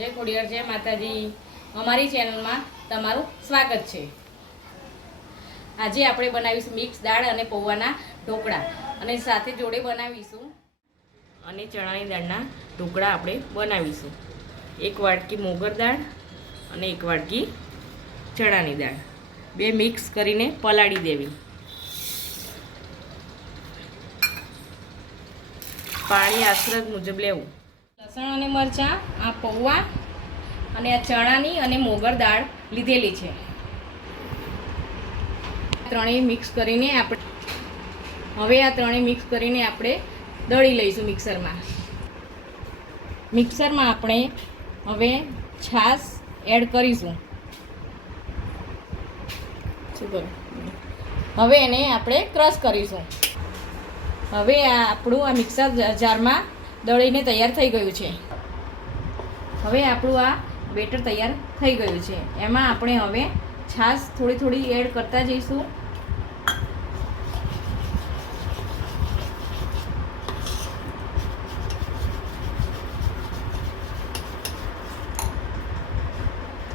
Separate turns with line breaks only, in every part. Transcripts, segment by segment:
જય ખોડિયાર, જય માતાજી. અમારી ચેનલમાં તમારું સ્વાગત છે. આજે આપણે બનાવીશું મિક્સ દાળ અને પૌવાના ઢોકળા. અને સાથે જોડે બનાવીશું અને ચણાની દાળના ઢોકળા આપણે બનાવીશું. એક વાટકી મોગર દાળ અને એક વાટકી ચણાની દાળ. બે મિક્સ કરીને પલાળી દેવી. પાણી આશરત મુજબ લેવું. લસણ અને મરચાં આ પૌવા અને આ ચણાની અને મોગર દાળ લીધેલી છે. ત્રણેય મિક્સ કરીને આપણે હવે આ ત્રણેય મિક્સ કરીને આપણે દળી લઈશું મિક્સરમાં મિક્સરમાં આપણે હવે છાશ એડ કરીશું? હવે એને આપણે ક્રશ કરીશું. હવે આ આપણું આ મિક્સર જારમાં દળીને તૈયાર થઈ ગયું છે. હવે આપણું આ બેટર તૈયાર થઈ ગયું છે. એમાં આપણે હવે છાશ થોડી થોડી એડ કરતા જઈશું.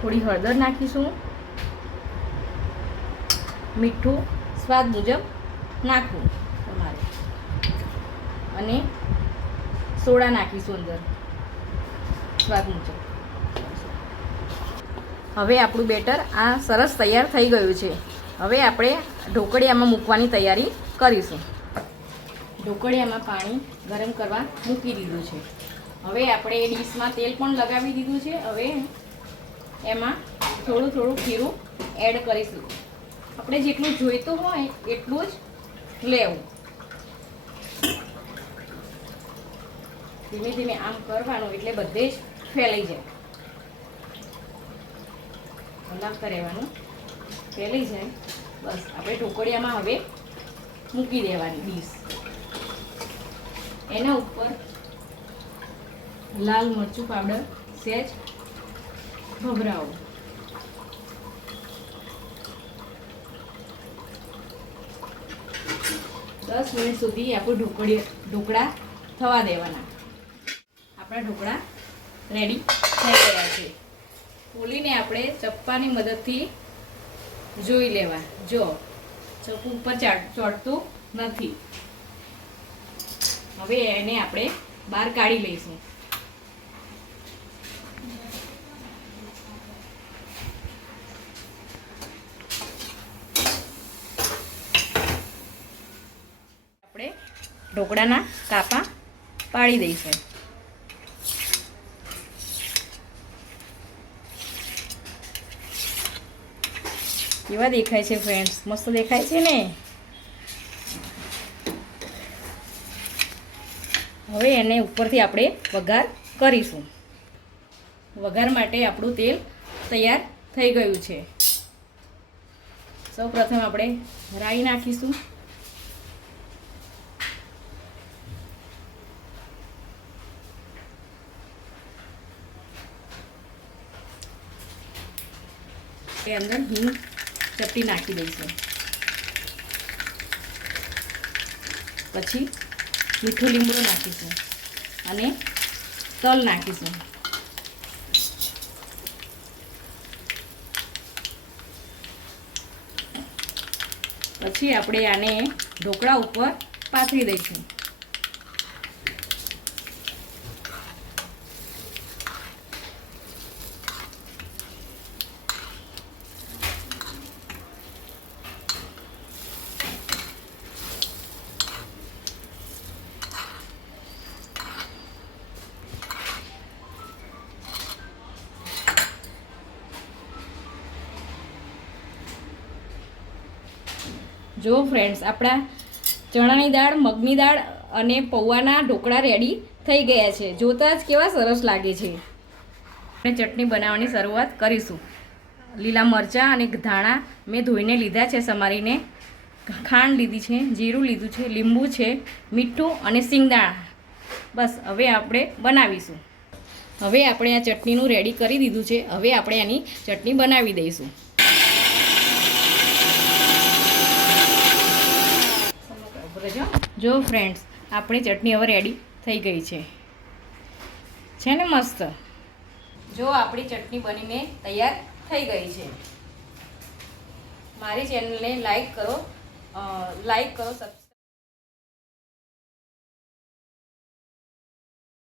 થોડી હળદર નાખીશું. મીઠું સ્વાદ મુજબ નાખવું તમારે. અને સોડા નાખીશું અંદર. સ્વાદ મુજબ. હવે આપણું બેટર આ સરસ તૈયાર થઈ ગયું છે. હવે આપણે ઢોકળિયામાં મૂકવાની તૈયારી કરીશું. ઢોકળિયામાં પાણી ગરમ કરવા મૂકી દીધું છે. હવે આપણે એ ડીશમાં તેલ પણ લગાવી દીધું છે. હવે એમાં થોડું થોડું ખીરું એડ કરીશું. આપણે જેટલું જોઈતું હોય એટલું જ લેવું. ધીમે ધીમે આમ કરવાનું એટલે બધે જ ફેલાઈ જાય. હલાવતા રહેવાનું. ફેલાઈ જાય. બસ, આપણે ઢોકળિયામાં હવે મૂકી દેવાની ડીશ. એના ઉપર લાલ મરચું પાવડર, સેજ ભભરાવો દસ મિનિટ સુધી આપણું ઢોકળી ઢોકળા થવા દેવાના. આપણા ઢોકળા રેડી થઈ ગયા છે. ખોલીને આપણે ચપ્પાની મદદથી જોઈ લેવા. જો ચપ્પુ ઉપર ચાટ ચોટતું નથી. હવે એને આપણે બહાર કાઢી લઈશું. આપણે ઢોકળાના કાપા પાડી દઈશું. કેવા દેખાય છે ફ્રેન્ડ્સ મસ્ત દેખાય છે ને? હવે એને ઉપરથી આપણે વઘાર કરીશું. વઘાર માટે આપણું તેલ તૈયાર થઈ ગયું છે. સૌ પ્રથમ આપણે રાઈ નાખીશું. અંદર હિંગ ચપટી નાખી દઈશું. પછી મીઠું લીમડો નાખીશું અને તલ નાખીશું. પછી આપણે આને ઢોકળા ઉપર પાથરી દઈશું. જો ફ્રેન્ડ્સ આપણા ચણાની દાળ, મગની દાળ અને પૌવાના ઢોકળા રેડી થઈ ગયા છે. જોતાં જ કેવા સરસ લાગે છે. આપણે ચટણી બનાવવાની શરૂઆત કરીશું. લીલા મરચાં અને ધાણા મેં ધોઈને લીધા છે સમારીને. ખાંડ લીધી છે, જીરું લીધું છે, લીંબુ છે, મીઠું અને સિંગદાણા બસ, હવે આપણે બનાવીશું. હવે આપણે આ ચટણીનું રેડી કરી દીધું છે. હવે આપણે આની ચટણી બનાવી દઈશું. જો ફ્રેન્ડ્સ આપણી ચટણી હવે રેડી થઈ ગઈ છે. છે ને મસ્ત? જો આપણી ચટણી બનીને તૈયાર થઈ ગઈ છે. મારી ચેનલને લાઈક કરો લાઈક કરો સબસ્ક્રાઈબ